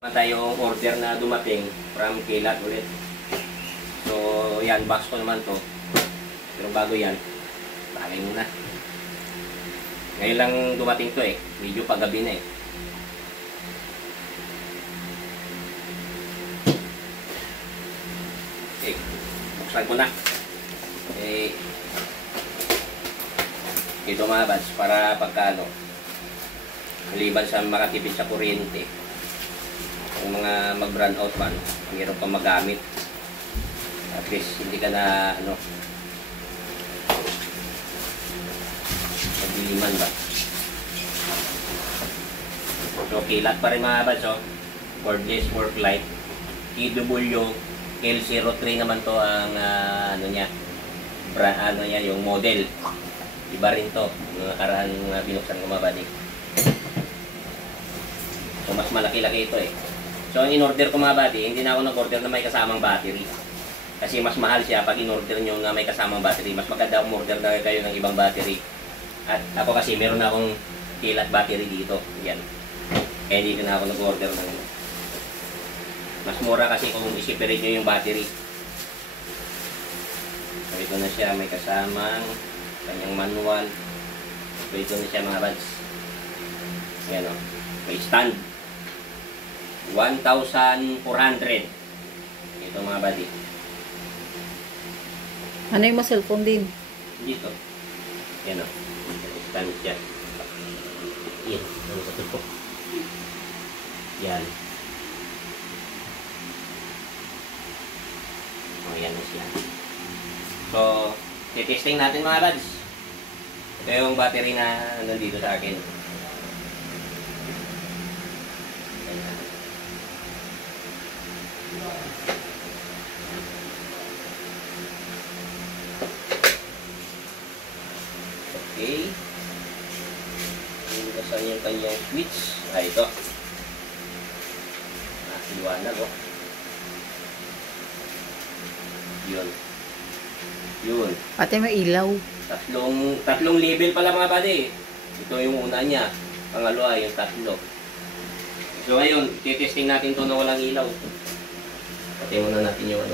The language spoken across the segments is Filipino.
Tayong order na dumating from Kilat ulit. So, yan, box ko naman to. Pero bago yan, bagay muna. Ngayon lang dumating to eh. Medyo paggabi na eh. Okay, buksan ko na. Eh, ito mga bads, para pagkano. Maliban sa makatipid sa kuryente. Yung mga mag-run out man, mayroon kang magamit. At least hindi ka na magliman ba. So Kilat pa rin mga bads, cordless work light. TW L03 naman to ang yung model. Iba rin to, yung nakaraan binuksan ko mga buddy. So mas malaki-laki ito eh. So, ang in-order ko mga buddy, hindi na ako nag-order na may kasamang battery. Kasi mas mahal siya pag in-order nyo na may kasamang battery. Mas maganda kung order na kayo ng ibang battery. At ako kasi meron na akong Kilat battery dito. Yan. Kaya dito na ako nag-order ng mas mura kasi kung i-separate nyo yung battery. So, ito na siya. May kasamang kanyang manual. So, ito na siya mga buds. Yan o. May stand. 1,400. Ito mga buddy. Ano yung cellphone din? Dito. Yan o. Stand siya. Yan. Ano sa tupo? Yan. O, yan na siya. So, titesting natin mga buds. Ito yung battery na nandito sa akin. Okay. Saan yung kanyang switch? Ito. Liwanag oh. Yun. Yun. Pati may ilaw. Tatlong level pala mga buddy. Ito yung una niya. Pangalawa yung tatlo. So ngayon, titesting natin to na walang ilaw. Pati muna natin yung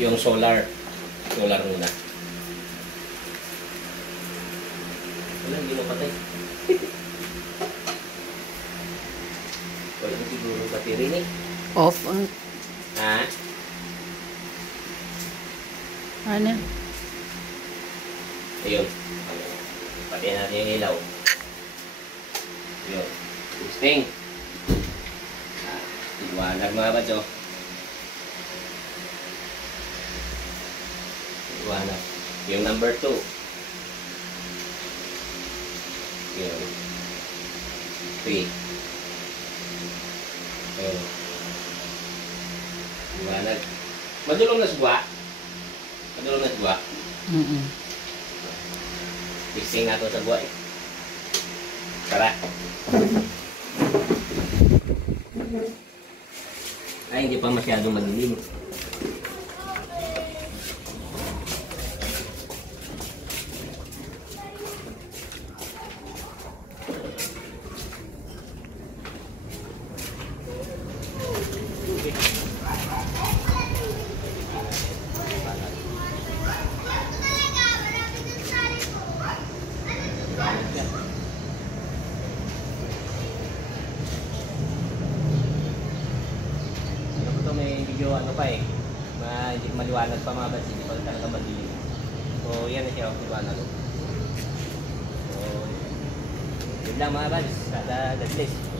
yung solar muna. Wala, hindi napatay. Wala na siguro battery ni. Off. Ha? Ano? Ayun. Pati natin yung ilaw. Ayun. Testing. Liwanag mga badyo. Liwanag. Yung number 2. Yun. 3. Ayun. Liwanag. Madulong na sugwa. Testing natin sa buhay. Tara. Ay, hindi pa masyadong madilim. May video pa eh. Hindi maliwanag pa mga bats, hindi pa talaga madilim. So yan na siya, liwanag. So yun lang mga bats, God bless.